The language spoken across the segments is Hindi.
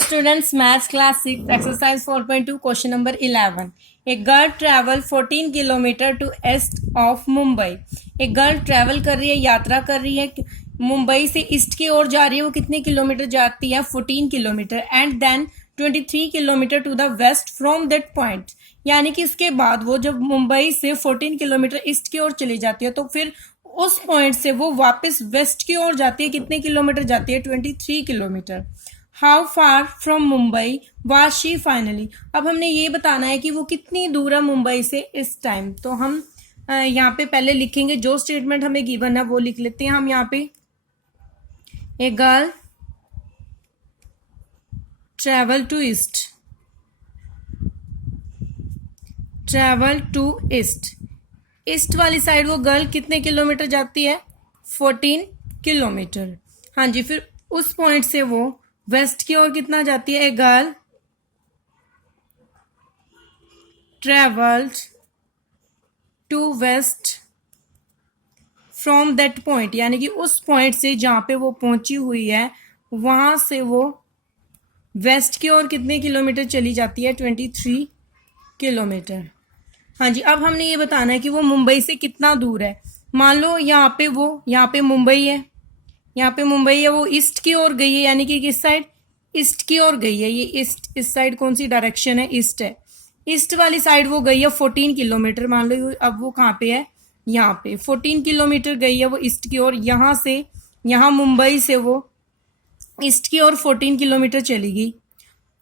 Dear students, Maths Class 6, Exercise 4.2, Question number 11. A girl travel 14 kilometer to east of Mumbai. एक गर्ल ट्रैवल कर रही है, यात्रा कर रही है, मुंबई से ईस्ट की ओर जा रही है. वो कितने किलोमीटर जाती है? 14 kilometre. And then 23 kilometre to the west from that point. यानी कि इसके बाद वो जब मुंबई से 14 किलोमीटर ईस्ट की ओर चली जाती है तो फिर उस पॉइंट से वो वापस वेस्ट की ओर जाती है. कितने किलोमीटर जाती है? 23 kilometre. How far from Mumbai was she finally. अब हमने ये बताना है कि वो कितनी दूर है मुंबई से इस टाइम. तो हम यहाँ पे पहले लिखेंगे जो स्टेटमेंट हमें गिवन है वो लिख लेते हैं हम यहाँ पे. A girl travel to east. Travel to east. East वाली साइड वो गर्ल कितने किलोमीटर जाती है? 14 किलोमीटर. हाँ जी. फिर उस पॉइंट से वो वेस्ट की ओर कितना जाती है? A girl travelled to west from that point. यानी कि उस पॉइंट से जहां पे वो पहुंची हुई है वहां से वो वेस्ट की ओर कितने किलोमीटर चली जाती है? 23 किलोमीटर. हाँ जी. अब हमने ये बताना है कि वो मुंबई से कितना दूर है. मान लो यहाँ पे मुंबई है, यहाँ पे मुंबई है, वो ईस्ट की ओर गई है. यानी कि किस साइड? ईस्ट की ओर गई है. ये ईस्ट, इस साइड कौन सी डायरेक्शन है? ईस्ट है. ईस्ट वाली साइड वो गई है 14 किलोमीटर. मान लो अब वो कहाँ पे है? यहाँ पे 14 किलोमीटर गई है वो ईस्ट की ओर. यहाँ से, यहाँ मुंबई से वो ईस्ट की ओर 14 किलोमीटर चली गई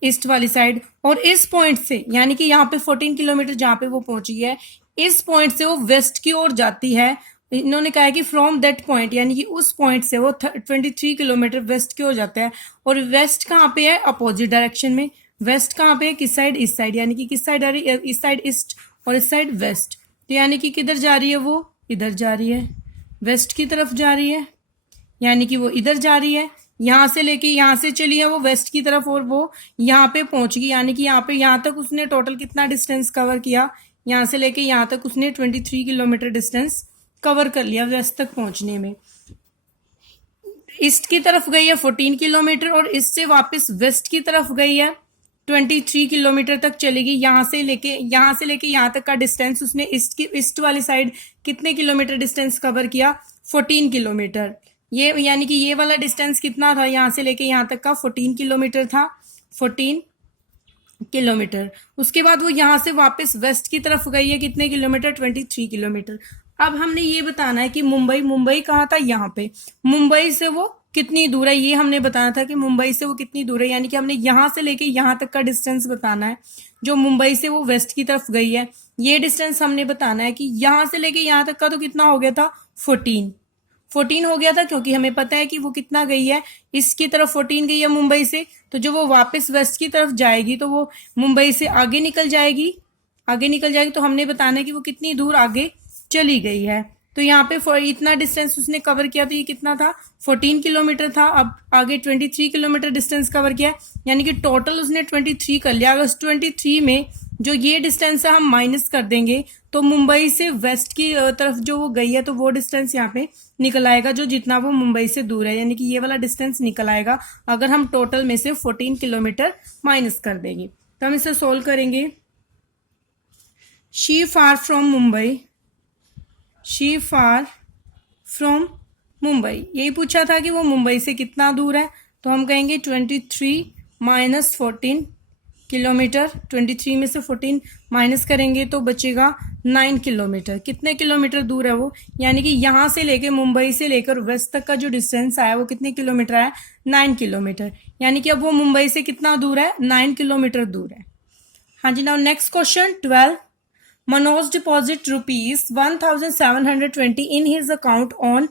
ईस्ट वाली साइड. और इस पॉइंट से, यानी कि यहाँ पे 14 किलोमीटर जहाँ पे वो पहुंची है, इस पॉइंट से वो वेस्ट की ओर जाती है. इन्होंने कहा है कि फ्रॉम दैट पॉइंट, यानी कि उस पॉइंट से वो 23 किलोमीटर वेस्ट की ओर जाता है. और वेस्ट कहाँ पे है? अपोजिट डायरेक्शन में. वेस्ट कहाँ पे है? किस साइड? इस साइड. यानी कि किस साइड आ रही है? इस साइड ईस्ट और इस साइड वेस्ट. तो यानी कि किधर जा रही है वो? इधर जा रही है, वेस्ट की तरफ जा रही है. यानी कि वो इधर जा रही है. यहाँ से लेके यहाँ से चली है वो वेस्ट की तरफ और वो यहाँ पे पहुंच गई. यानी कि यहाँ पे, यहाँ तक उसने टोटल कितना डिस्टेंस कवर किया? यहाँ से लेके यहाँ तक उसने 23 किलोमीटर डिस्टेंस कवर कर लिया वेस्ट तक पहुंचने में. ईस्ट की तरफ गई है 14 किलोमीटर और इससे वापस वेस्ट की तरफ गई है 23 किलोमीटर तक चलेगी. यहाँ से लेके यहाँ तक का डिस्टेंस उसने ईस्ट वाली साइड कितने किलोमीटर डिस्टेंस कवर किया? 14 किलोमीटर. ये यानी कि ये वाला डिस्टेंस कितना था? यहाँ से लेके यहाँ तक का 14 किलोमीटर था. 14 किलोमीटर. उसके बाद वो यहाँ से वापस वेस्ट की तरफ गई है कितने किलोमीटर? 23 किलोमीटर. अब हमने ये बताना है कि मुंबई कहाँ था? यहाँ पे. मुंबई से वो कितनी दूर है ये हमने बताना था कि मुंबई से वो कितनी दूर है. यानी कि हमने यहाँ से लेके यहाँ तक का डिस्टेंस बताना है. जो मुंबई से वो वेस्ट की तरफ गई है ये डिस्टेंस हमने बताना है कि यहाँ से लेके यहाँ तक का तो कितना हो गया था? 14 हो गया था, क्योंकि हमें पता है कि वो कितना गई है, इसकी तरफ 14 गई है मुंबई से. तो जो वो वापस वेस्ट की तरफ जाएगी तो वो मुंबई से आगे निकल जाएगी. तो हमने बताना है कि वो कितनी दूर आगे चली गई है. तो यहाँ पे इतना डिस्टेंस उसने कवर किया. तो ये कितना था? 14 किलोमीटर था. अब आगे 23 किलोमीटर डिस्टेंस कवर किया. यानी कि टोटल उसने 23 कर लिया. अगर 23 में जो ये डिस्टेंस है हम माइनस कर देंगे तो मुंबई से वेस्ट की तरफ जो वो गई है तो वो डिस्टेंस यहाँ पे निकल आएगा जो जितना वो मुंबई से दूर है. यानी कि ये वाला डिस्टेंस निकल आएगा अगर हम टोटल में से 14 किलोमीटर माइनस कर देंगे. तो हम इसे सोल्व करेंगे. She far from Mumbai. यही पूछा था कि वो मुंबई से कितना दूर है. तो हम कहेंगे 23 माइनस 14 किलोमीटर. 23 में से 14 माइनस करेंगे तो बचेगा 9 किलोमीटर. कितने किलोमीटर दूर है वो? यानी कि यहाँ से लेके, मुंबई से लेकर वेस्ट तक का जो डिस्टेंस आया वो कितने किलोमीटर आया? 9 किलोमीटर. यानी कि अब वो मुंबई से कितना दूर है? 9 किलोमीटर दूर है. हाँ जी. Now next question 12. Manoj deposit rupees 1720 in his account on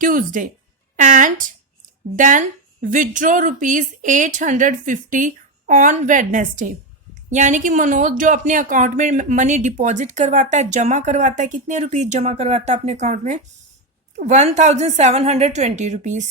Tuesday and then withdraw rupees 850 on Wednesday. यानी कि मनोज जो अपने अकाउंट में मनी डिपॉजिट करवाता है, जमा करवाता है, कितने रुपीज जमा करवाता है अपने अकाउंट में? 1720 रुपीज.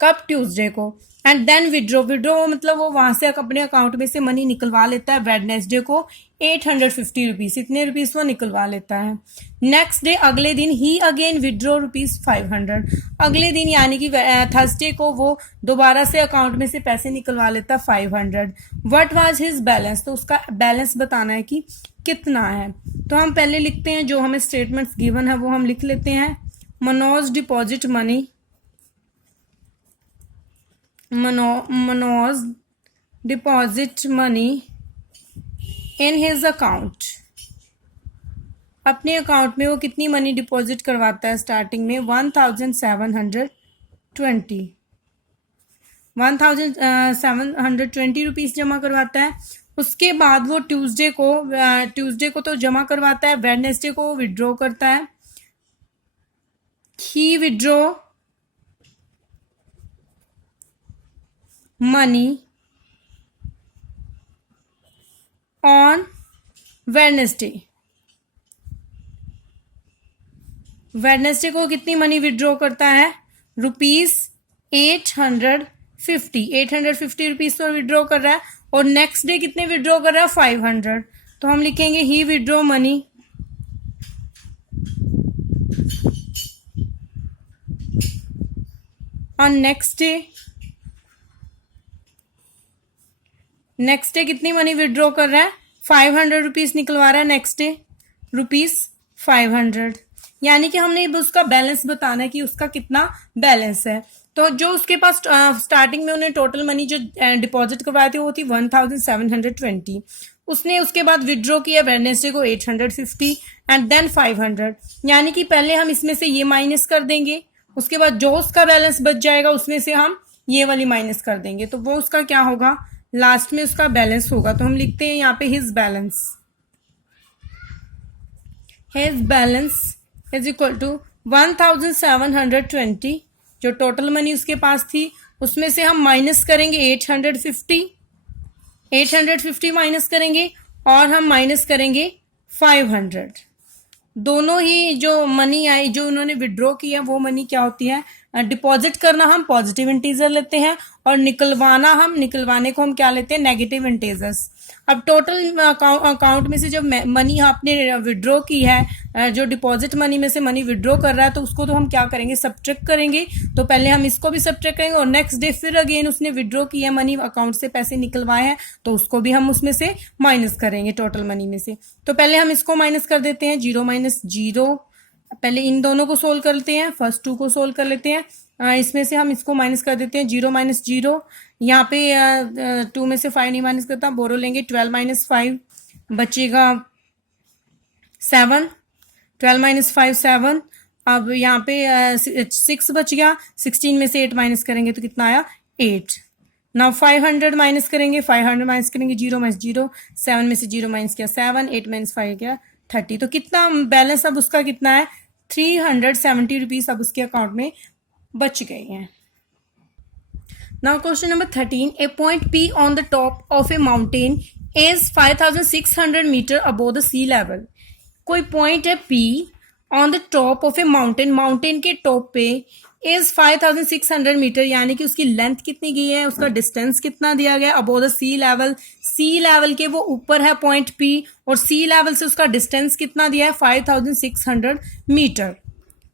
कब? ट्यूसडे को. एंड देन विड्रो मतलब वो वहां से अपने अकाउंट में से मनी निकलवा लेता है वेडनेसडे को 850 रुपीज, इतने रुपीज वो निकलवा लेता है। नेक्स्ट डे अगले दिन ही अगेन विड्रो रुपीज 500, अगले दिन यानी कि थर्सडे को वो दोबारा से अकाउंट में से पैसे निकलवा लेता है 500। व्हाट वाज हिज बैलेंस, तो उसका बैलेंस बताना है कि कितना है। तो हम पहले लिखते हैं जो हमें स्टेटमेंट्स गिवन है वो हम लिख लेते हैं। Manoj deposit money, Manoj deposit money in his account, अपने अकाउंट में वो कितनी मनी डिपॉजिट करवाता है स्टार्टिंग में 1720 रुपीज जमा करवाता है। उसके बाद वो ट्यूसडे को तो जमा करवाता है, वेडनेसडे को विड्रॉ करता है। He withdraw money on Wednesday, Wednesday को कितनी मनी विड्रॉ करता है रुपीज 850 रुपीज तो विड्रॉ कर रहा है। और नेक्स्ट डे कितने विड्रॉ कर रहा है 500, तो हम लिखेंगे he withdraw money on next day कितनी मनी विड्रॉ कर रहा है 500 रुपीज निकलवा रहा है नेक्स्ट डे रुपीज 500, यानी कि हमने उसका बैलेंस बताना है कि उसका कितना बैलेंस है। तो जो उसके पास स्टार्टिंग में उन्हें टोटल मनी जो डिपॉजिट करवाई थी वो थी 1720, उसने उसके बाद विड्रॉ किया वेडनेसडे को 850 एंड देन 500, यानी कि पहले हम इसमें से ये माइनस कर देंगे, उसके बाद जो उसका बैलेंस बच जाएगा उसमें से हम ये वाली माइनस कर देंगे, तो वो उसका क्या होगा लास्ट में उसका बैलेंस होगा। तो हम लिखते हैं यहाँ पे his balance is equal to 1720, जो टोटल मनी उसके पास थी उसमें से हम माइनस करेंगे 850 माइनस करेंगे और हम माइनस करेंगे 500। दोनों ही जो मनी आई जो उन्होंने विड्रॉ किया वो मनी क्या होती है, डिपॉजिट करना हम पॉजिटिव इंटीजर लेते हैं और निकलवाने को हम क्या लेते हैं नेगेटिव इंटीजर्स। अब टोटल अकाउंट में से जब मनी आपने विड्रॉ की है, जो डिपॉजिट मनी में से मनी विड्रॉ कर रहा है तो उसको तो हम क्या करेंगे सब्ट्रैक्ट करेंगे। तो पहले हम इसको भी सब्ट्रैक्ट करेंगे और नेक्स्ट डे फिर अगेन उसने विड्रॉ किया मनी अकाउंट से पैसे निकलवाए हैं तो उसको भी हम उसमें से माइनस करेंगे टोटल मनी में से। तो पहले हम इसको माइनस कर देते हैं 0 - 0, पहले इन दोनों को सोल्व कर लेते हैं, फर्स्ट 2 को सोल्व कर लेते हैं। इसमें से हम इसको माइनस कर देते हैं 0 - 0, यहाँ पे 2 में से 5 नहीं माइनस करता, बोरो लेंगे 12 - 5 बचेगा 7, 12 - 5 7। अब यहाँ पे 6 बच गया, 16 में से 8 माइनस करेंगे तो कितना आया 8। नाउ 500 माइनस करेंगे, 0 - 0, 7 में से 0 माइनस किया 7, 8 - 5 किया 30। तो कितना बैलेंस अब उसका कितना है 370 रुपीज अब उसके अकाउंट में बच गए हैं। Now question number 13, a point P on the top of a mountain is 5600 metre above the sea level. कोई पॉइंट है P on the top of a mountain, mountain के टॉप पे इज 5600 मीटर, यानी कि उसकी लेंथ कितनी गई है, उसका डिस्टेंस कितना दिया गया above the sea level, sea level के वो ऊपर है पॉइंट P और सी लेवल से उसका डिस्टेंस कितना दिया है 5600 मीटर।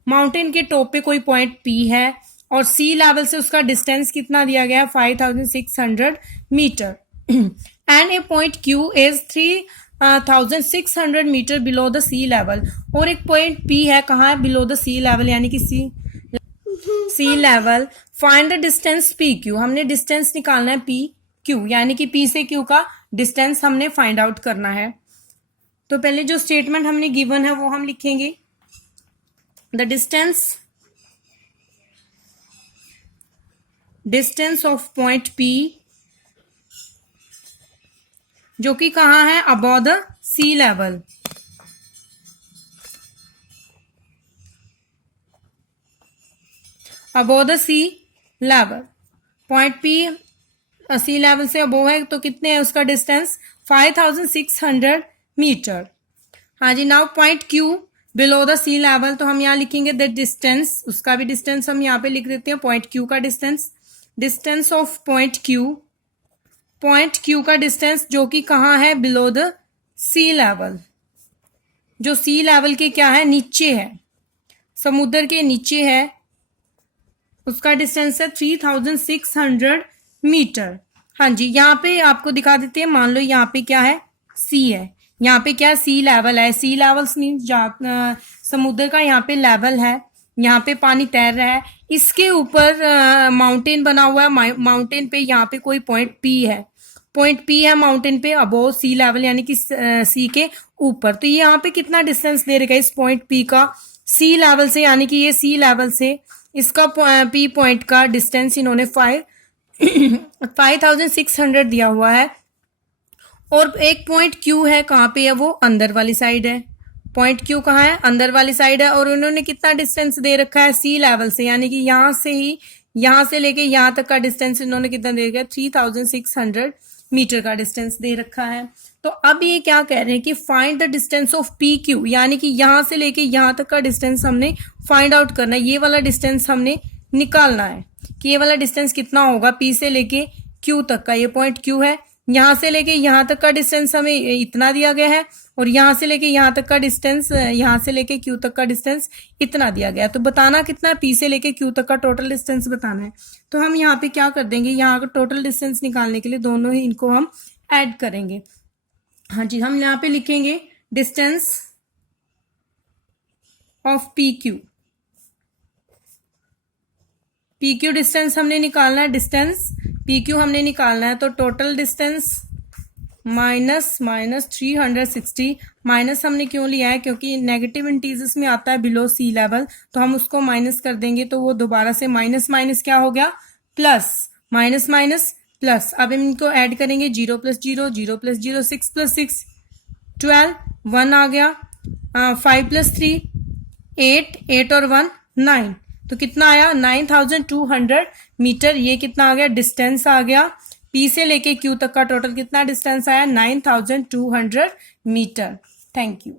माउंटेन के टॉप पे कोई पॉइंट P है और सी लेवल से उसका डिस्टेंस कितना दिया गया है 5600 metre and a point Q is 3600 metre below the sea level, और एक पॉइंट P है कहाँ है बिलो द सी लेवल यानी कि sea level. Find the distance PQ, हमने डिस्टेंस निकालना है PQ यानी कि P से Q का डिस्टेंस हमने फाइंड आउट करना है। तो पहले जो स्टेटमेंट हमने गिवन है वो हम लिखेंगे, the distance of point P जो कि कहाँ है above the sea level, above the sea level, point P sea level से अबव है तो कितने है उसका डिस्टेंस 5600 मीटर। हाँ जी, now point Q below the sea level, तो हम यहाँ लिखेंगे द डिस्टेंस, उसका भी डिस्टेंस हम यहाँ पे लिख देते हैं पॉइंट Q का distance distance of point Q का डिस्टेंस जो कि कहाँ है, बिलो द सी लेवल, जो सी लेवल के क्या है, नीचे है, समुद्र के नीचे है, उसका डिस्टेंस है 3600 मीटर। हाँ जी, यहाँ पे आपको दिखा देते हैं। मान लो यहाँ पे क्या है, सी है, यहाँ पे क्या सी लेवल है। सी लेवल्स मीन्स समुद्र का यहाँ पे लेवल है, यहाँ पे पानी तैर रहा है, इसके ऊपर माउंटेन बना हुआ है। माउंटेन पे यहाँ पे कोई पॉइंट पी है, पॉइंट पी है माउंटेन पे अबोव सी लेवल, यानी कि सी के ऊपर। तो ये यहाँ पे कितना डिस्टेंस दे रखा है इस पॉइंट पी का सी लेवल से, यानी कि ये सी लेवल से इसका पी पॉइंट का डिस्टेंस इन्होंने 5600 दिया हुआ है। और एक पॉइंट क्यू है, कहाँ पे है वो, अंदर वाली साइड है। पॉइंट क्यू कहाँ है, अंदर वाली साइड है। और उन्होंने कितना डिस्टेंस दे रखा है सी लेवल से, यानी कि यहाँ से ही, यहाँ से लेके यहाँ तक का डिस्टेंस इन्होंने कितना दे रखा है, 3600 मीटर का डिस्टेंस दे रखा है। तो अब ये क्या कह रहे हैं कि find the distance of P Q, यानी कि यहाँ से लेके यहाँ तक का डिस्टेंस हमने फाइंड आउट करना है। ये वाला डिस्टेंस हमने निकालना है कि ये वाला डिस्टेंस कितना होगा पी से लेके क्यू तक का। ये पॉइंट क्यू है, यहाँ से लेके यहाँ तक का डिस्टेंस हमें इतना दिया गया है, और यहाँ से लेके यहाँ तक का डिस्टेंस, यहाँ से लेके क्यू तक का डिस्टेंस इतना दिया गया है। तो बताना कितना है, पी से लेके क्यू तक का टोटल डिस्टेंस बताना है। तो हम यहाँ पे क्या कर देंगे, यहाँ का टोटल डिस्टेंस निकालने के लिए दोनों ही इनको हम ऐड करेंगे। हाँ जी, हम यहाँ पे लिखेंगे distance of P Q. P Q distance हमने निकालना है, डिस्टेंस पी क्यू हमने निकालना है। तो टोटल डिस्टेंस माइनस 360, माइनस हमने क्यों लिया है, क्योंकि नेगेटिव इंटीजर्स में आता है बिलो सी लेवल, तो हम उसको माइनस कर देंगे तो वो दोबारा से माइनस माइनस क्या हो गया, प्लस, माइनस माइनस प्लस। अब हम इनको ऐड करेंगे, 0 + 0, 0 + 0, 6 + 6 12, 1 आ गया, 5 + 3 8, 8 और 1 9, तो कितना आया 9200 मीटर। ये कितना आ गया, डिस्टेंस आ गया। पी से लेके क्यू तक का टोटल कितना डिस्टेंस आया, 9200 मीटर। Thank you.